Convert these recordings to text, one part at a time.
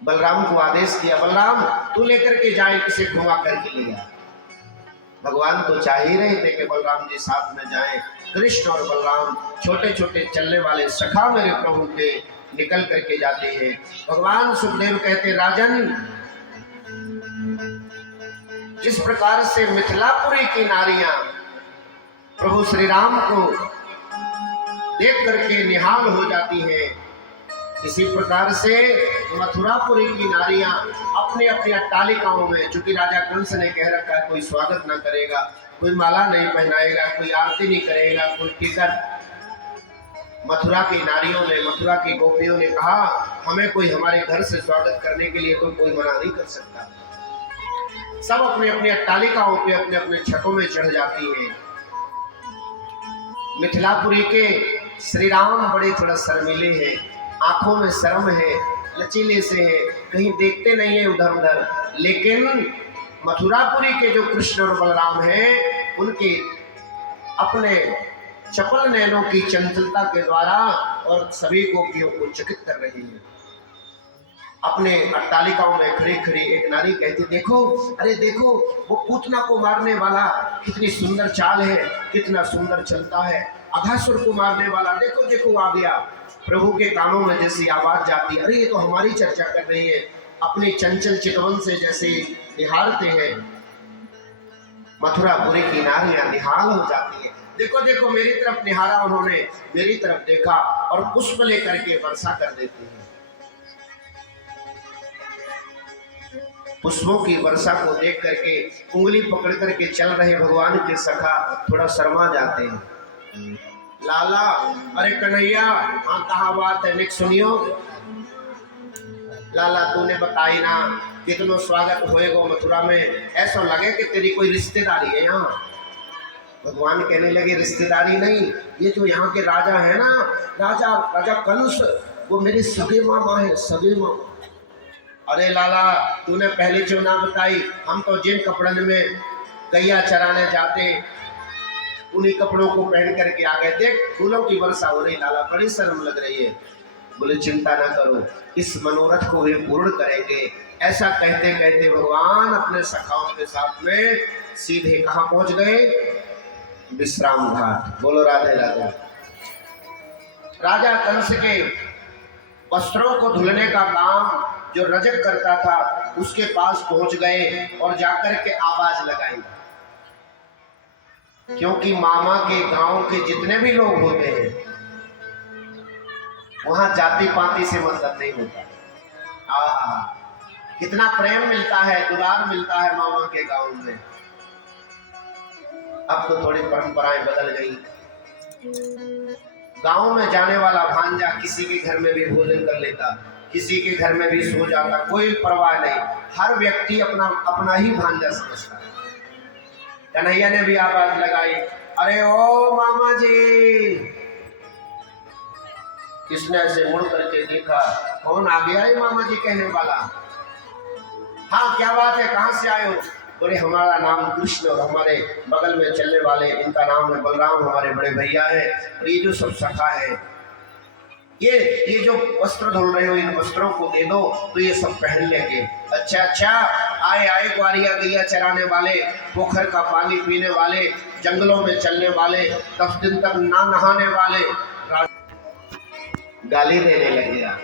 बलराम को आदेश किया, बलराम तू लेकर के जाए, किसे घुमा करके लिया। भगवान तो चाह ही रहे थे कि बलराम जी साथ में जाएं। कृष्ण और बलराम छोटे छोटे चलने वाले सखा मेरे प्रभु के निकल करके जाते हैं। भगवान सुखदेव कहते, राजन जिस प्रकार से मिथिलापुरी की नारियां प्रभु श्री राम को देख करके निहाल हो जाती हैं, इसी प्रकार से मथुरापुरी की नारियां अपनी अपनी अट्टालिकाओं में, चूंकि राजा कंस ने कह रखा है कोई स्वागत न करेगा, कोई माला नहीं पहनाएगा, कोई आरती नहीं करेगा, कोई टिकट, मथुरा की नारियों ने, मथुरा की गोपियों ने कहा हमें कोई हमारे घर से स्वागत करने के लिए तो कोई मना नहीं कर सकता। सब अपने अपनी अट्टालिकाओं पे अपने अपने छतों में चढ़ जाती हैं। मिथिलापुरी के श्री राम बड़े थोड़ा शर्मीले हैं, आंखों में शर्म है, लचीले से है, कहीं देखते नहीं है उधर उधर। लेकिन मथुरापुरी के जो कृष्ण और बलराम हैं, उनके अपने चपल नैनों की चंचलता के द्वारा और सभी गोपियों को चकित कर रही है। अपने अट्टालिकाओं में खड़ी खड़ी एक नारी कहती, देखो, अरे देखो वो पूतना को मारने वाला कितनी सुंदर चाल है, कितना सुंदर चलता है, अघासुर को मारने वाला देखो देखो आ गया। प्रभु के कानों में जैसी आवाज जाती, अरे ये तो हमारी चर्चा कर रही है, अपनी चंचल चितवन से जैसे निहारते हैं। मथुरापुरी की नारियां निहाल हो जाती है, देखो देखो मेरी तरफ निहारा उन्होंने, मेरी तरफ देखा और पुष्प लेकर के वर्षा कर देती है। पुष्पों की वर्षा को देख करके उंगली पकड़ करके चल रहे भगवान के सखा थोड़ा शर्मा जाते हैं। लाला, अरे कन्हैया, हाँ कहा बात है, निक सुनियो। लाला तूने बताई ना कितनो स्वागत होएगो मथुरा में, ऐसा लगे कि तेरी कोई रिश्तेदारी है यहाँ। भगवान कहने लगे रिश्तेदारी नहीं, ये जो यहाँ के राजा है ना, राजा कंस, वो मेरे सगे मामा है, सगे मामा। अरे लाला तूने पहले क्यों ना बताई, हम तो जिन कपड़न में गैया चराने जाते उन्हीं कपड़ों को पहन करके आ गए, देख फूलों की वर्षा हो रही, लाला बड़ी शर्म लग रही है। बोले चिंता ना करो, इस मनोरथ को वे पूर्ण करेंगे। ऐसा कहते कहते भगवान अपने सखाओं के साथ में सीधे कहाँ पहुंच गए, विश्राम घाट। बोलो राधे राधे। राजा कंस के वस्त्रों को धुलने का काम जो रजक करता था उसके पास पहुंच गए और जाकर के आवाज लगाई, क्योंकि मामा के गांव के जितने भी लोग होते हैं वहां जाति पाति से मतलब नहीं होता। कितना प्रेम मिलता है, दुलार मिलता है मामा के गांव में। अब तो थोड़ी परंपराएं बदल गई। गांव में जाने वाला भांजा किसी के घर में भी भोजन कर लेता, किसी के घर में भी सो जाता, कोई परवाह नहीं। हर व्यक्ति अपना अपना ही भांजा समझता है। कन्हैया ने भी आवाज लगाई, अरे ओ मामा जी। किसने ऐसे मुड़ करके देखा, कौन आ गया है मामा जी कहने वाला। हाँ क्या बात है, कहाँ से आए हो। बोले हमारा नाम कृष्ण और हमारे बगल में चलने वाले इनका नाम है बलराम, हमारे बड़े भैया हैं, और ये जो सब सखा है, ये जो वस्त्र धुल रहे हो इन वस्त्रों को दे दो तो ये सब पहन लेंगे। अच्छा, आए ग्वारिया गैया चराने वाले, पोखर का पानी पीने वाले, जंगलों में चलने वाले, 10 दिन तक ना नहाने वाले, गाली देने लग गया।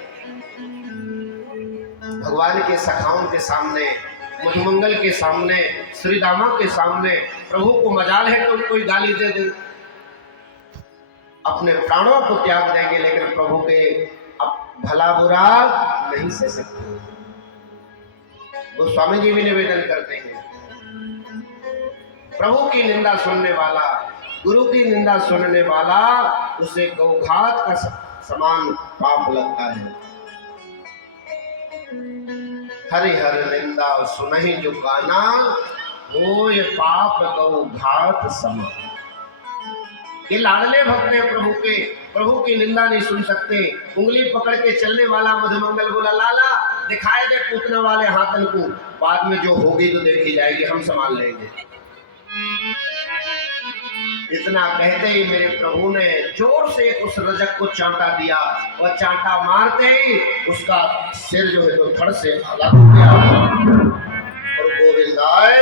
भगवान के सखाओं के सामने, मधुमंगल के सामने, श्री दामा के सामने प्रभु को मजाल है तो कोई गाली दे दे, अपने प्राणों को त्याग देंगे, लेकिन प्रभु के अब भला बुरा नहीं सह सकते। गोस्वामी जी भी निवेदन करते हैं, प्रभु की निंदा सुनने वाला, गुरु की निंदा सुनने वाला, उसे गौघात का समान पाप लगता है। हरि हर निंदा सुनहि जो काना, वो ये पाप गौघात सम। ये लाडले भक्त हैं प्रभु के, प्रभु की निंदा नहीं सुन सकते। उंगली पकड़ के चलने वाला मधुमंगल बोला, लाला दिखाए दे पूतना वाले हाथन को, बाद में जो होगी तो देखी जाएगी, हम संभाल लेंगे। इतना कहते ही मेरे प्रभु ने जोर से उस रजक को चांटा दिया और चांटा मारते ही उसका सिर जो है तो धड़ से अलग हो गया और गोविंदाय।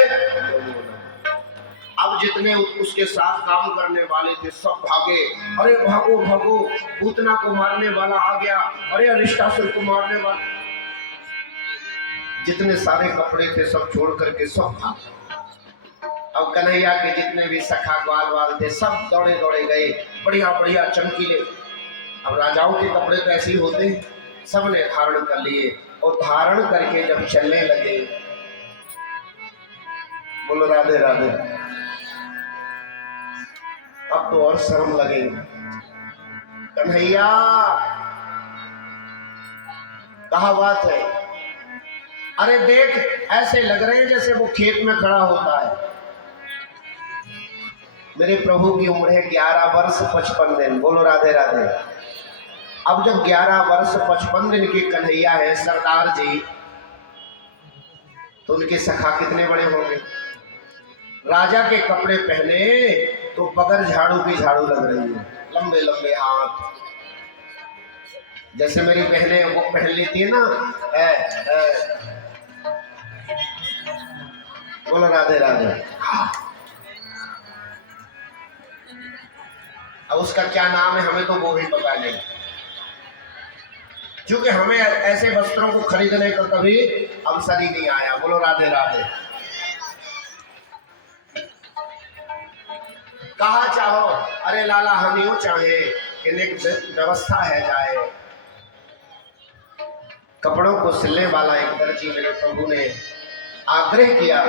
अब जितने उसके साथ काम करने वाले थे सब भागे, अरे भागो भागो, पूतना को मारने वाला आ गया, अरे अरिष्टासुर को मारने वाला। जितने सारे कपड़े थे सब छोड़ करके सब भागे। अब कन्हैया के जितने भी सखा ग्वाल वाल थे सब दौड़े दौड़े गए, बढ़िया बढ़िया चमकीले। अब राजाओं के कपड़े तो ऐसे ही होते, सबने धारण कर लिए और धारण करके जब चलने लगे, बोलो राधे राधे। अब तो और शर्म लगे, कन्हैया कहा बात है, अरे देख ऐसे लग रहे हैं जैसे वो खेत में खड़ा होता है। मेरे प्रभु की उम्र है 11 वर्ष 55 दिन, बोलो राधे राधे। अब जब 11 वर्ष 55 दिन के कन्हैया है सरदार जी, तो उनके सखा कितने बड़े होंगे। राजा के कपड़े पहने तो बगैर झाड़ू की झाड़ू लग रही है, लंबे लंबे हाथ, जैसे मेरी बहनें वो पहन लेती है ना। बोलो राधे राधे। अब उसका क्या नाम है हमें तो वो भी पता नहीं, क्योंकि हमें ऐसे वस्त्रों को खरीदने का कभी अवसर ही नहीं आया। बोलो राधे राधे। कहा चाहो, अरे लाला हम यूं चाहे कि एक व्यवस्था है जाए। कपड़ों को सिलने वाला एक दर्जी मेरे प्रभु ने आग्रह किया,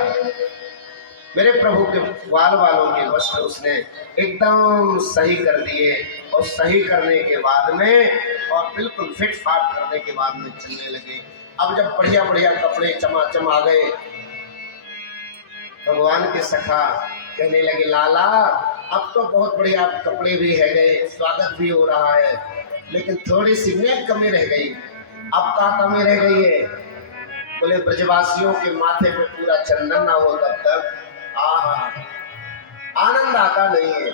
मेरे प्रभु के वाल वालों के वस्त्र उसने एकदम सही कर दिए और सही करने के बाद में और बिल्कुल फिट फाट करने के बाद में चलने लगे। अब जब बढ़िया बढ़िया कपड़े चमाचम आ गए, भगवान के सखा कहने लगे, लाला अब तो बहुत बढ़िया कपड़े भी है गए, स्वागत भी हो रहा है, लेकिन थोड़ी सी नेक कमी रह गई। अब क्या कमी रह गई है? बोले ब्रजवासियों के माथे पे पूरा चंदन ना हो तब तक आनंद आता नहीं है,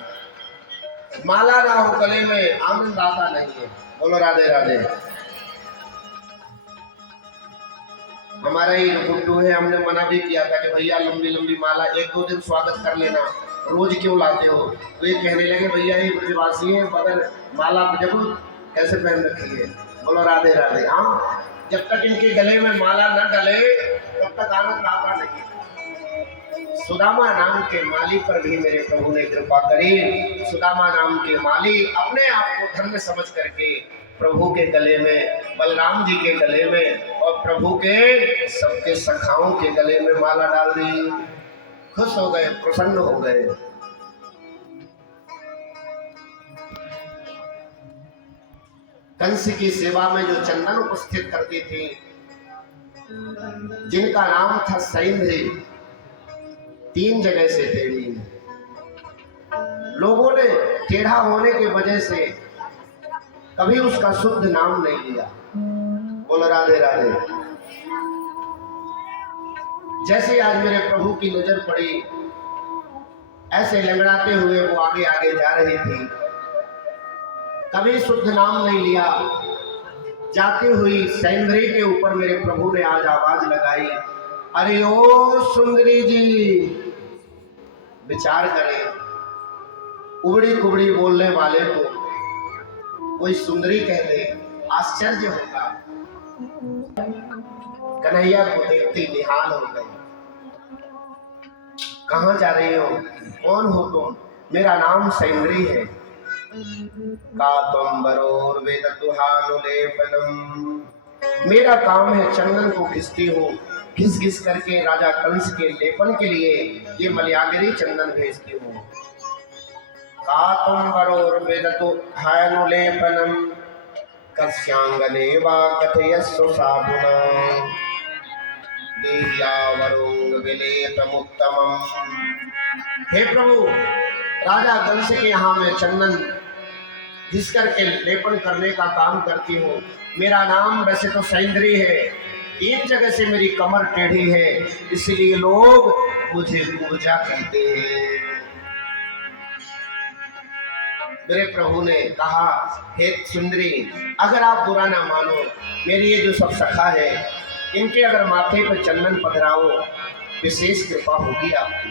माला ना हो गले में आनंद आता नहीं है। बोलो राधे राधे। हमारा ही गुड्डू है, हमने मना भी किया था कि भैया लंबी लंबी माला 1-2 दिन स्वागत कर लेना, रोज क्यों लाते हो। तो ये कहने लगे भैया ये ब्रजवासी है, मगर माला जब कैसे पहन रखी है। बोलो राधे राधे। हाँ, जब तक इनके गले में माला न डले तब तक आनंद आता नहीं। सुदामा नाम के माली पर भी मेरे प्रभु ने कृपा करी। सुदामा नाम के माली अपने आप को धन्य समझ करके प्रभु के गले में, बलराम जी के गले में और प्रभु के सबके सखाओं के गले में माला डाल दी। खुश हो गए, प्रसन्न हो गए। कंस की सेवा में जो चंदन उपस्थित करती थी, जिनका नाम था सैंधरी, 3 जगह से टेढ़ी। लोगों ने टेढ़ा होने की वजह से कभी उसका शुद्ध नाम नहीं लिया। बोलो राधे राधे। जैसे आज मेरे प्रभु की नजर पड़ी, ऐसे लंगड़ाते हुए वो आगे आगे जा रही थी, कभी शुद्ध नाम नहीं लिया। जाती हुई सैंधरी के ऊपर मेरे प्रभु ने आज आवाज लगाई, अरे ओ सुंदरी जी, विचार करें, उबड़ी कुबड़ी बोलने वाले को कोई सुंदरी कह दे, आश्चर्य होगा। कन्हैया को देखती निहाल हो गई। कहाँ जा रही हो? कौन हो तुम? मेरा नाम सैंधरी है। मेरा काम है चंदन को घिसती हूँ, घिस घिस करके राजा कंस के लेपन के लिए ये मलयागिरी चंदन भेजती हूँ। लेपनम कस्यांगने वा कथयस्व साबुना देह्यावरुण विलेपमुत्तमम्। हे प्रभु, राजा कंस के यहाँ मैं चंदन घिस करके लेपन करने का काम करती हूँ। मेरा नाम वैसे तो सैंधरी है, 3 जगह से मेरी कमर टेढ़ी है, इसलिए लोग मुझे पूजा कहते हैं। मेरे प्रभु ने कहा, हे सुंदरी, अगर आप बुरा ना मानो, मेरी ये जो सब सखा है, इनके अगर माथे पर चंदन पधराओ, विशेष कृपा होगी आपकी।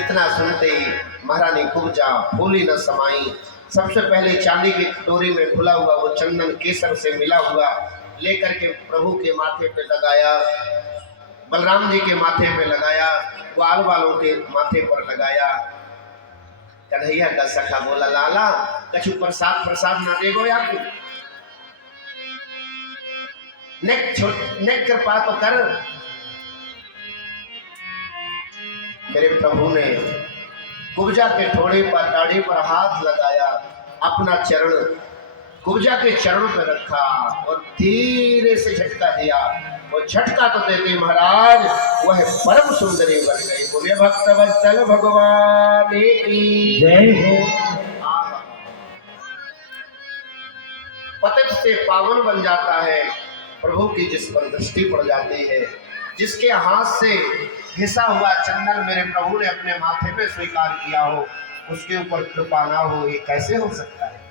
इतना सुनते ही महारानी कुब्जा भूली न समाई, सबसे पहले चांदी की कटोरी में घुला हुआ वो चंदन केसर से मिला हुआ लेकर के प्रभु के माथे पे लगाया, बलराम जी के माथे पे लगाया, ग्वाल वालों के माथे पर लगाया। कन्हैया का सखा बोला, लाला कछु प्रसाद प्रसाद ना देगो आपको, नेक कृपा तो कर। मेरे प्रभु ने कुब्जा के ठोड़े पर दाढ़ी पर हाथ लगाया, अपना चरण कुब्जा के चरणों पर रखा और धीरे से झटका दिया। और झटका तो देते महाराज वह परम सुंदरी बन गई। बोले भक्त वत्सल भगवान की जय हो। पतक से पावन बन जाता है प्रभु की जिस पर दृष्टि पड़ जाती है, जिसके हाथ से घिसा हुआ चंदन मेरे प्रभु ने अपने माथे पे स्वीकार किया हो, उसके ऊपर कृपा ना हो, ये कैसे हो सकता है।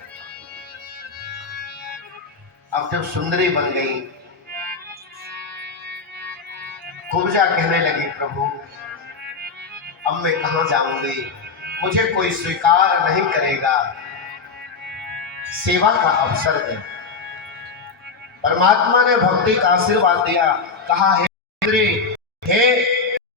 अब जब सुंदरी बन गई, कुब्जा कहने लगी, प्रभु अब मैं कहां जाऊंगी, मुझे कोई स्वीकार नहीं करेगा, सेवा का अवसर दे। परमात्मा ने भक्ति का आशीर्वाद दिया, कहा, हे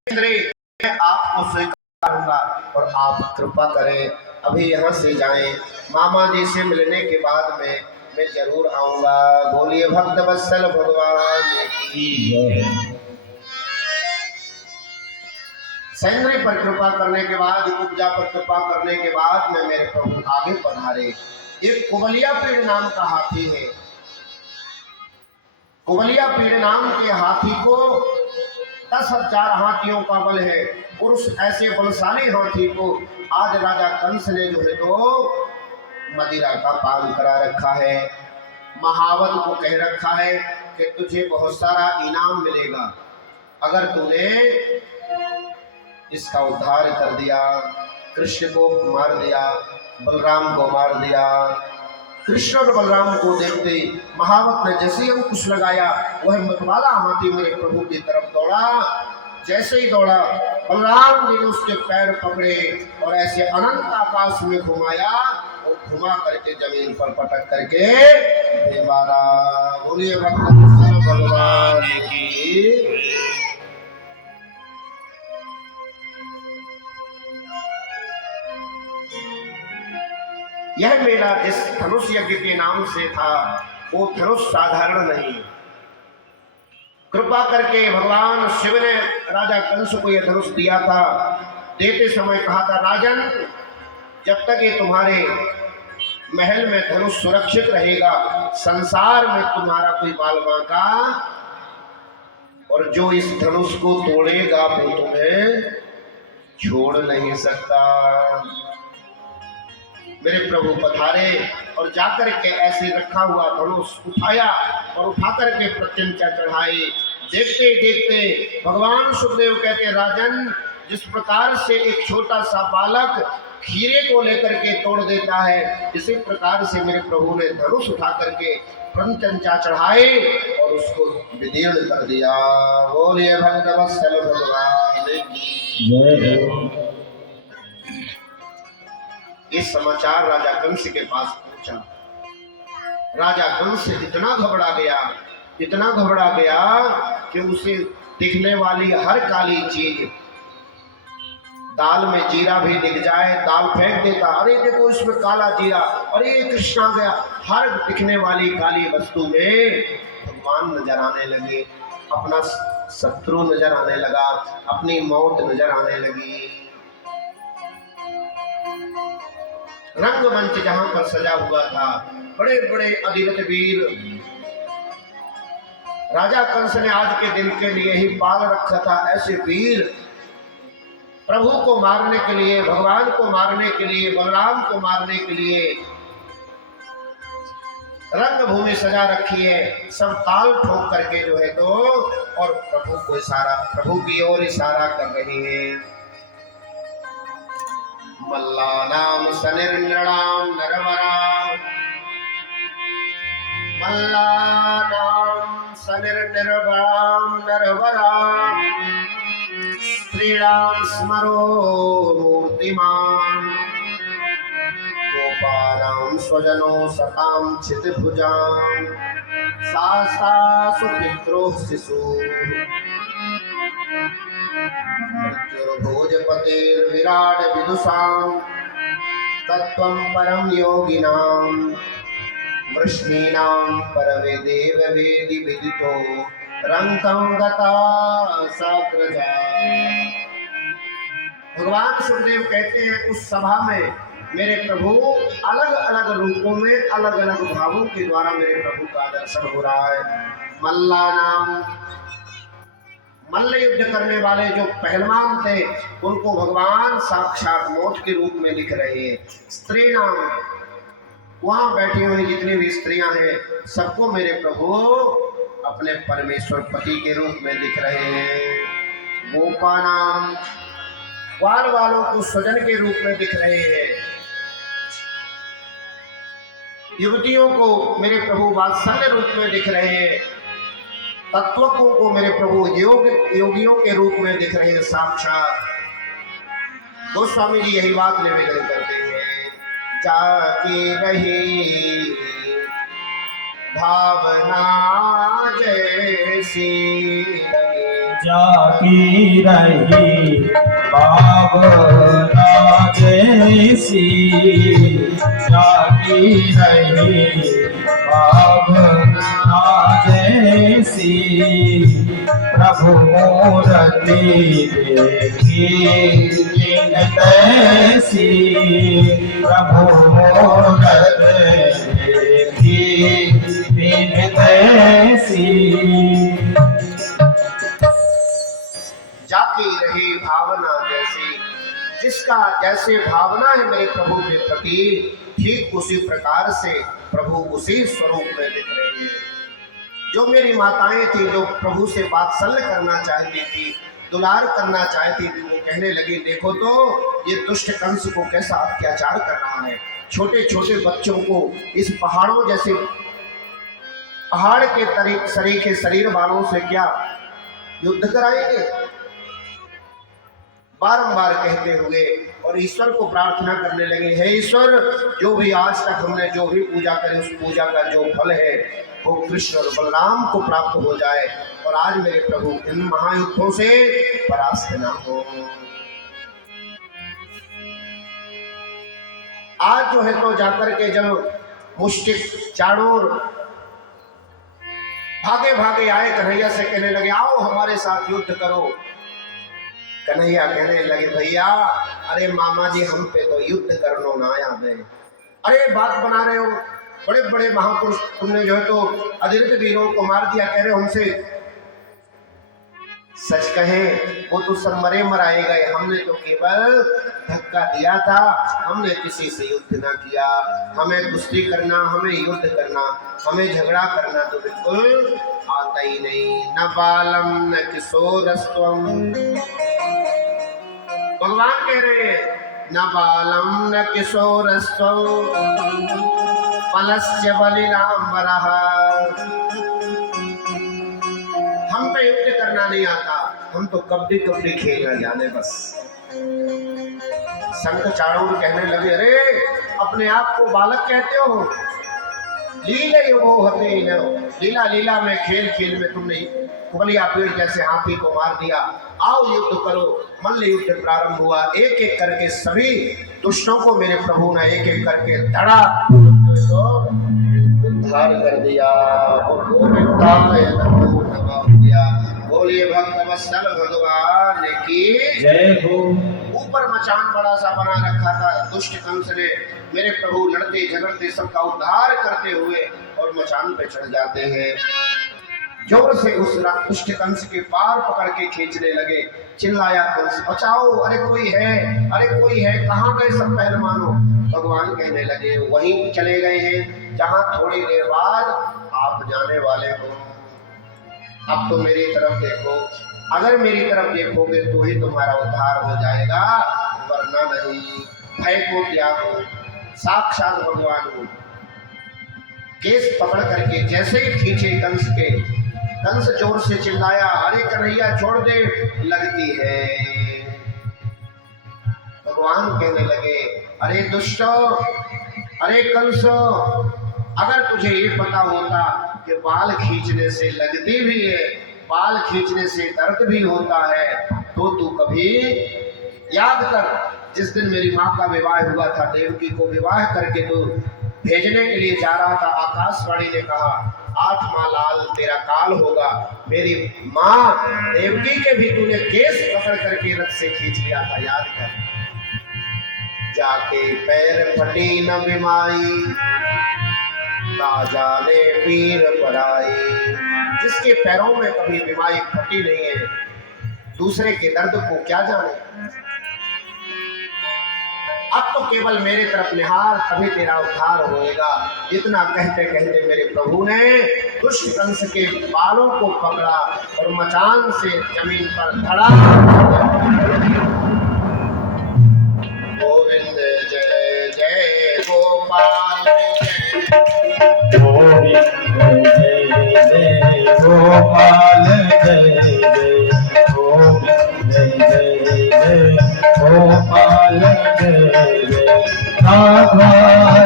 इंद्री, मैं आपको स्वीकार करूंगा और आप कृपा करें, अभी यहाँ से जाएं, मामा जी से मिलने के बाद में मैं जरूर आऊंगा। बोलिए भक्त वत्सल भगवान की जय। सैंद्री पर कृपा करने के बाद, कुब्जा पर कृपा करने के बाद में मेरे प्रभु आगे बढ़ारे। एक कुबलिया पेड़ नाम का हाथी है, कुबलिया पेड़ नाम के हाथी को 10,000 हाथियों का बल है, और उस ऐसे बलशाली हाथी को आज राजा कंस ने जो है तो मदिरा का पान करा रखा है, महावत को कह रखा है कि तुझे बहुत सारा इनाम मिलेगा अगर तूने इसका उद्धार कर दिया। कृष्ण को मार दिया, बलराम को मार दिया। कृष्ण और बलराम को देखते महावत ने जैसे ही अंकुश लगाया, वह मतवाला हाथी मेरे प्रभु की तरफ दौड़ा। जैसे ही दौड़ा, बलराम जी ने उसके पैर पकड़े और ऐसे अनंत आकाश में घुमाया और घुमा करके जमीन पर पटक करके देवारा। बोलिए भगवान की। यह मेला जिस धनुष यज्ञ के नाम से था, वो धनुष साधारण नहीं। कृपा करके भगवान शिव ने राजा कंस को यह धनुष दिया था। देते समय कहा था, राजन जब तक ये तुम्हारे महल में धनुष सुरक्षित रहेगा, संसार में तुम्हारा कोई बाल बांका और जो इस धनुष को तोड़ेगा वो तुम्हें छोड़ नहीं सकता। मेरे प्रभु पधारे और जाकर के ऐसे रखा हुआ धनुष उठाया और उठा करके प्रत्यंचा चढ़ाई। देखते देखते भगवान सुखदेव कहते, राजन जिस प्रकार से एक छोटा सा बालक खीरे को लेकर के तोड़ देता है, इसी प्रकार से मेरे प्रभु ने धनुष उठा करके प्रत्यंचा चढ़ाए और उसको विदीर्ण कर दिया। बोलिए भक्तवत्सल भगवान की जय। ये समाचार राजा कंस के पास पहुंचा। राजा कंस इतना घबरा गया कि उसे दिखने वाली हर काली चीज, दाल में जीरा भी दिख जाए, दाल फेंक देता, अरे देखो इसमें काला जीरा, अरे ये कृष्ण आ गया। हर दिखने वाली काली वस्तु में भगवान नजर आने लगे, अपना शत्रु नजर आने लगा, अपनी मौत नजर आने लगी। रंगमंच जहां पर सजा हुआ था, बड़े बड़े अधिरथ वीर, राजा कंस ने आज के दिन के लिए ही पाल रखा था। ऐसे वीर प्रभु को मारने के लिए, भगवान को मारने के लिए, बलराम को मारने के लिए रंगभूमि सजा रखी है। सब ताल ठोक करके जो है तो और प्रभु की ओर इशारा कर रहे हैं। मल्लानां सनिर्नृणां नरवरां मल्लानां सनिर्निर्वरां नरवरां स्त्रीणां स्मरो मूर्तिमान् गोपानां स्वजनो सतां चितभुजां सा सा सुपित्रोः शिशु मृत्युर्भोजपतेर्विराट विदुषां तत्त्वं परं योगिनां वृष्णीनां परवेदेव वेदि विदितो रंगं गता साग्रजा। भगवान सुखदेव कहते हैं उस सभा में मेरे प्रभु अलग अलग रूपों में अलग अलग भावों के द्वारा मेरे प्रभु का दर्शन हो रहा है। मल्ला नाम मल्ल युद्ध करने वाले जो पहलवान थे उनको भगवान साक्षात मौत के रूप में दिख रहे हैं। स्त्री नाम वहां बैठी हुई जितनी भी स्त्रियां हैं सबको मेरे प्रभु अपने परमेश्वर पति के रूप में दिख रहे हैं। गोपानाम ग्वाल वालों को स्वजन के रूप में दिख रहे हैं। युवतियों को मेरे प्रभु वात्सल्य रूप में दिख रहे हैं। तत्वकों को मेरे प्रभु योगियों के रूप में दिख रहे हैं साक्षात। गोस्वामी जी यही बात निवेदन करते हैं। जाके रही भावना जैसी जाकी रही भावना जैसी जाकी रही भावना जैसी प्रभु मूर्ति देखी तैसी प्रभु मूर्ति देखी तैसी जाकी रही भावना जैसी जिसका जैसे भावना है मेरे प्रभु के प्रति ठीक उसी प्रकार से प्रभु उसी स्वरूप में दिख रहे हैं। जो मेरी माताएं थी जो प्रभु से वात्सल्य करना चाहती थी दुलार करना चाहती थी वो कहने लगी देखो तो ये दुष्ट कंस को कैसा अत्याचार कर रहा है। छोटे छोटे बच्चों को इस पहाड़ों जैसे पहाड़ के सरीखे शरीर वालों से क्या युद्ध कराएंगे। बारंबार कहते हुए और ईश्वर को प्रार्थना करने लगे हे ईश्वर जो भी आज तक हमने जो भी पूजा करे उस पूजा का जो फल है वो कृष्ण और बलराम को प्राप्त हो जाए और आज मेरे प्रभु इन महायुद्धों से परास्त न हो। आज जो है तो जाकर के जब मुष्टिक चाणूर भागे भागे आए कन्हैया से कहने लगे आओ हमारे साथ युद्ध करो। कन्हैया कहने लगे भैया अरे मामा जी हम पे तो युद्ध करनो ना याद है। अरे बात बना रहे हो बड़े बड़े महापुरुष तुमने जो है तो अतिरिक्त वीरों को मार दिया कह रहे हो हमसे। सच कहें वो तो सब मरे मराए गए हमने तो केवल धक्का दिया था हमने किसी से युद्ध ना किया। हमें कुश्ती करना हमें युद्ध करना हमें झगड़ा करना तो बिल्कुल आता ही नहीं। न बालम न किशोरस्त्वम भगवान कह रहे हैं न बालम न किशोरस्त्वम पलस्य बलिराम्बरः हम पे युद्ध करना नहीं आता हम तो कबड्डी कबड्डी खेलना जाने बस। संत चाणूर कहने लगे अरे अपने आप को बालक कहते हो लीला वो होते ही न लीला लीला में खेल खेल में तुमने कुबलिया पेड़ जैसे हाथी को मार दिया। आओ युद्ध करो। मल्ल युद्ध प्रारंभ हुआ एक एक करके सभी दुष्टों को मेरे प्रभु ने एक एक करके धड़ा तो उद्धार कर दिया। बोलिए भक्त वत्सल भगवान की जय हो। ऊपर मचान बड़ा सा बना रखा था दुष्ट कंस ने मेरे प्रभु लड़ते झगड़ते सबका उद्धार करते हुए और मचान पे चढ़ जाते हैं। जोर से उस दुष्ट कंस के पार पकड़ के खींचने लगे। चिल्लाया कंस बचाओ अरे कोई है कहाँ गए सब पहलवानों। भगवान कहने लगे वहीं चले गए हैं जहाँ थोड़ी देर बाद आप जाने वाले हो। अब तो मेरी तरफ देखो अगर मेरी तरफ देखोगे तो ही तुम्हारा उद्धार हो जाएगा वरना नहीं। भय को त्यागो, साक्षात भगवान हो। केस पकड़ करके जैसे ही खींचे कंस के, कंस जोर से चिल्लाया, अरे कन्हैया छोड़ दे, लगती है। भगवान कहने लगे, अरे दुष्टो, अरे कंस, अगर तुझे ये पता होता कि बाल खींचने से लगती भी है, बाल खींचने से दर्द भी होता है, तो तू कभी याद कर, जिस दिन मेरी माँ का विवाह हुआ था, देवकी को विवाह करके तू भेजने के लिए जा रहा था, आकाशवाणी ने कहा 8 माह लाल तेरा काल होगा। मेरी माँ देवकी के भी तूने केस पकड़ करके रथ से खींच लिया था, याद कर। जाके पैर फटी न बिमाई, ना जाने पीर पराई। जिसके पैरों में कभी बीमारी फटी नहीं है, दूसरे के दर्द को क्या जाने। अब तो केवल मेरे तरफ निहार, तभी तेरा उद्धार होएगा। इतना कहते कहते मेरे प्रभु ने दुष्ट कंस के बालों को पकड़ा और मचान से जमीन पर धड़ा। गोविंद जय जय गोपाल गोविंद जय जय गोपाल जय जय, गोविंद जय जय गोपाल जय जय, राधा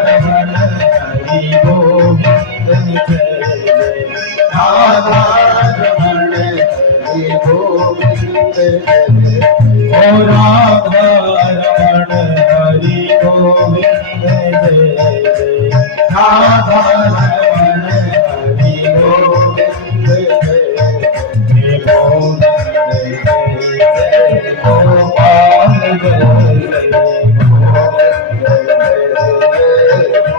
रमण हरि गोविंद जय जय, राधा रमण हरि गोविंद जय जय, ओ राधा रमण हरि गोविंद जय जय, राधा रमण हरि गोविंद जय जय, गोविंद जय जय गोपाल जय जय,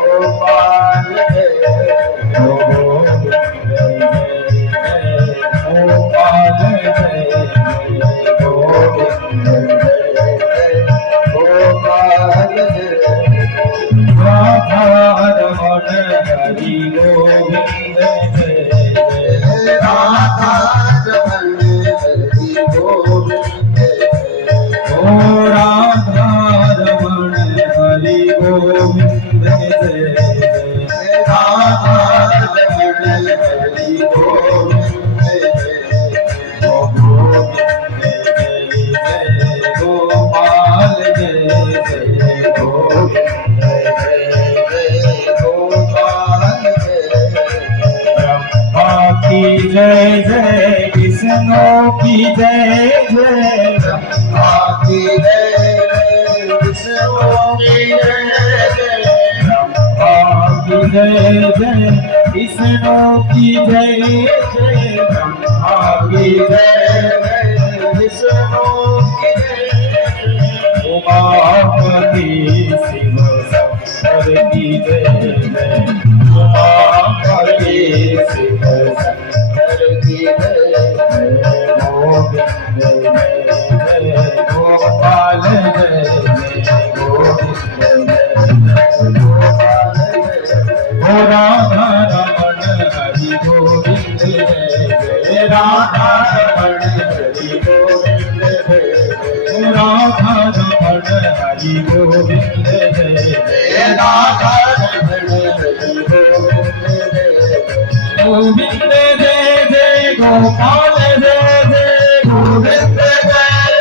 गोपाल जय जय, गोविंद जय जय गोपाल जय जय, गोविंद जय जय गोपाल जय जय, राधा रमण हरि गोविंद जय जय, राधा रमण हरि गोविंद जय, ओ राधा रमण हरि गोविंद जय जय, राधा रमण हरि गोविंद जय जय, ओ गोविंद जय जय गोपाल जय जय, गोविंद जय जय गोपाल जय जय, ब्रह्मा की जय जय, विष्णु की जय जय, ब्रह्मा की जय जय, विष्णु की जय जय, ब्रह्मा की जय जय, विष्णु की जय जय, ब्रह्मा की जय जय, विष्णु की जय जय, उमापति शिव शंकर की जय जय, उमापति शिव शंकर की जय जय, गोविंद जय जय गोपाल जय जय, गोविंद जय जय गोपाल जय जय, ओ राधा रमण हरि गोविंद जय जय, राधा रमण हरि गोविंद जय जय, राधा रमण हरि गोविंद जय जय, राधा रमण हरि गोविंद जय जय, गोविंद जय जय गोपाल जय जय, गोविंद जय जय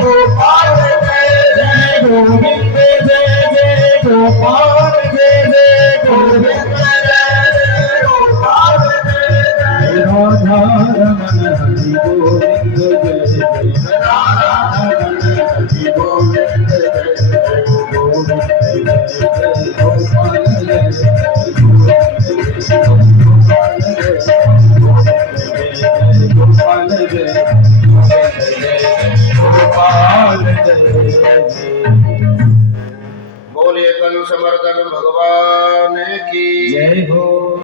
गोपाल जय जय, गोविंद जय जय गोपाल जय जय, गोविंद जय जय गोपाल जय जय, राधा रमण हरि गोविंद जय जय, राधा रमण हरि गोविंद जय जय, गोविंद जय जय गोपाल जय जय, गोविंद जय जय गोपाल जय जय, गोपाल जय जय गोपाल जय जय। बोलिए कंस मर्दन भगवान की जय हो।